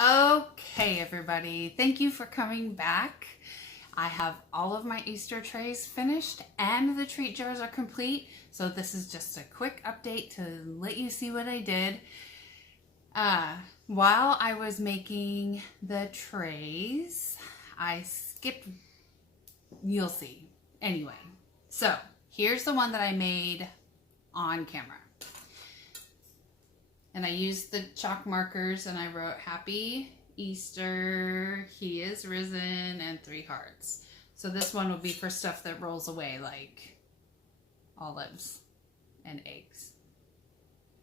Okay, everybody, thank you for coming back. I have all of my Easter trays finished and the treat jars are complete. So this is just a quick update to let you see what I did. While I was making the trays, I skipped, you'll see. Anyway, so here's the one that I made on camera. And I used the chalk markers and I wrote Happy Easter, He is risen, and 3 hearts. So this one will be for stuff that rolls away, like olives and eggs.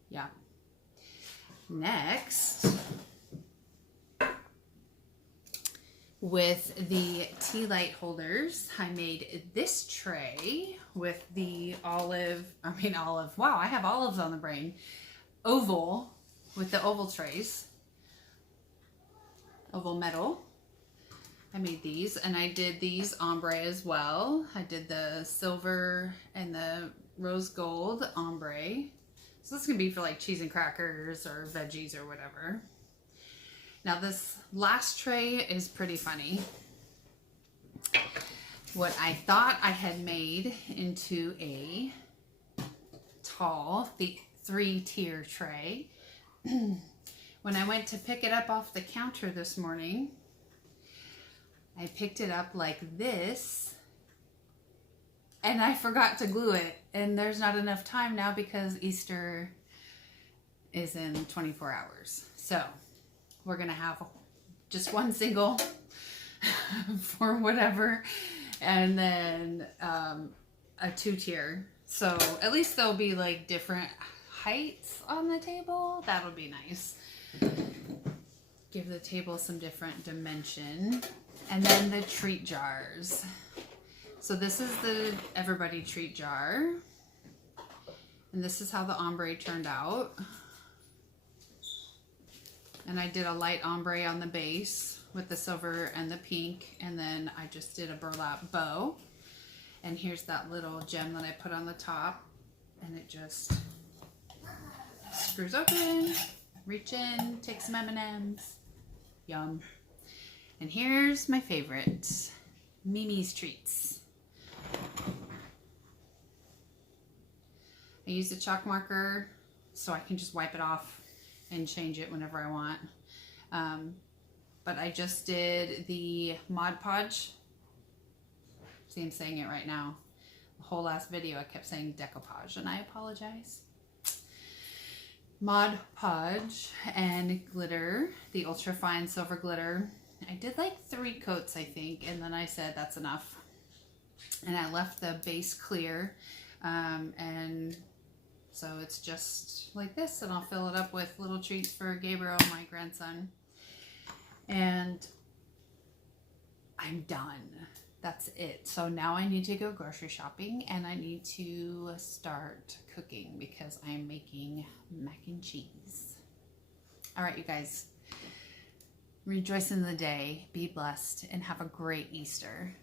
Yeah. Next, with the tea light holders, I made this tray with the wow, I have olives on the brain. Oval, with the oval trays, oval metal. I made these, and I did these ombre as well. I did the silver and the rose gold ombre. So this can be for like cheese and crackers or veggies or whatever. Now this last tray is pretty funny. What I thought I had made into a tall, the 3-tier tray. When I went to pick it up off the counter this morning, I picked it up like this and I forgot to glue it, and there's not enough time now because Easter is in 24 hours. So we're gonna have just one single for whatever, and then a 2-tier. So at least there'll be like different heights on the table. That'll be nice. Give the table some different dimension. And then the treat jars. So this is the Everybody treat jar. And this is how the ombre turned out. And I did a light ombre on the base with the silver and the pink. And then I just did a burlap bow. And here's that little gem that I put on the top. And it just screws open, reach in, take some M&Ms. Yum. And here's my favorite, Mimi's Treats. I used a chalk marker so I can just wipe it off and change it whenever I want. But I just did the Mod Podge. See, I'm saying it right now. The whole last video I kept saying decoupage, and I apologize. Mod Podge and glitter, the ultra fine silver glitter. I did like 3 coats, I think, and then I said that's enough. And I left the base clear, and so it's just like this, and I'll fill it up with little treats for Gabriel, my grandson. And I'm done. That's it. So now I need to go grocery shopping, and I need to start cooking because I'm making mac and cheese. All right, you guys, rejoice in the day, be blessed, and have a great Easter.